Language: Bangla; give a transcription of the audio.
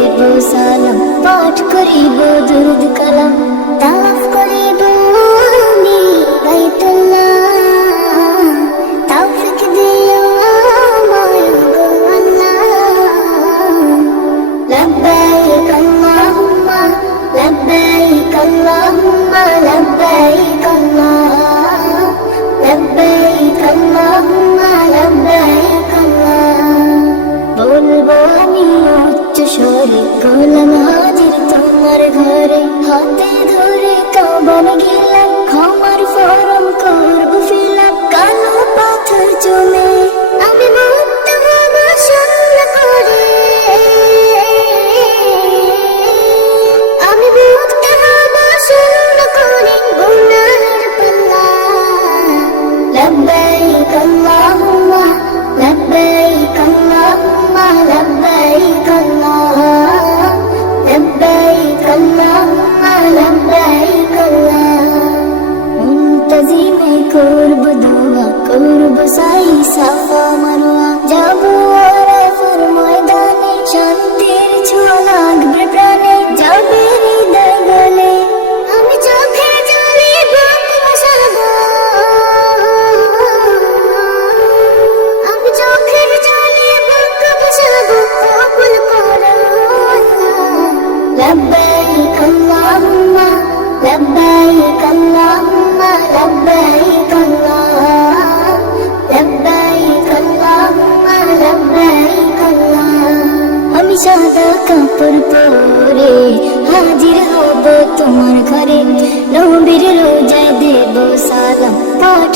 দেব সালাম, পাঠ করিব দুরূদ কালাম, তাওয়াফ করিব আমি বাইতুল্লাহ, তৌফিক দিও আমায় গো আল্লাহ। লব্বাইক আল্লাহুম্মা লব্বাইক আল্লাহুম্মা লব্বাইক আল্লাহ, লব্বাইক আল্লাহুম্মা লব্বাইক আল্লাহ। বলবো আমি উচ্চ স্বরে, গোলাম হাজির তোমার ঘরে, হাতে ধরে কাবার গেলাম, ক্ষমার ফরম করব ফিলাপ, কালো পাথর চুমে আমি মুক্ত হব শূন্য করে, আমি মুক্ত হব শূন্য করে গুনাহের পাল্লা। লব্বাইক আল্লাহুম্মা লব্বাইক আল্লাহুম্মা লব্বাইক আল্লাহ, লব্বাইক আল্লাহুম্মা লব্বাইক আল্লাহ। মুনতাজিমে করব দোয়া, করব সাই সাফা মারওয়া, যাব আরাফার ময়দানে, শান্তির ছোঁয়া লাগবে প্রাণে, যাবে হৃদয় গলে, আমি চোখের জলে বুক ভাসাবো, আমি চোখের জলে বুক ভাসাবো, কবুল করো আল্লাহ। লব্বাইক আল্লাহুম্মা লব্বাইক আল্লাহুম্মা লব্বাইক আল্লাহ, লব্বাইক আল্লাহুম্মা লব্বাইক আল্লাহ। আমি সাদা কাপড় পরে হাজির হব তোমার ঘরে, নবীর রোজায় দেব সালাম, পাঠ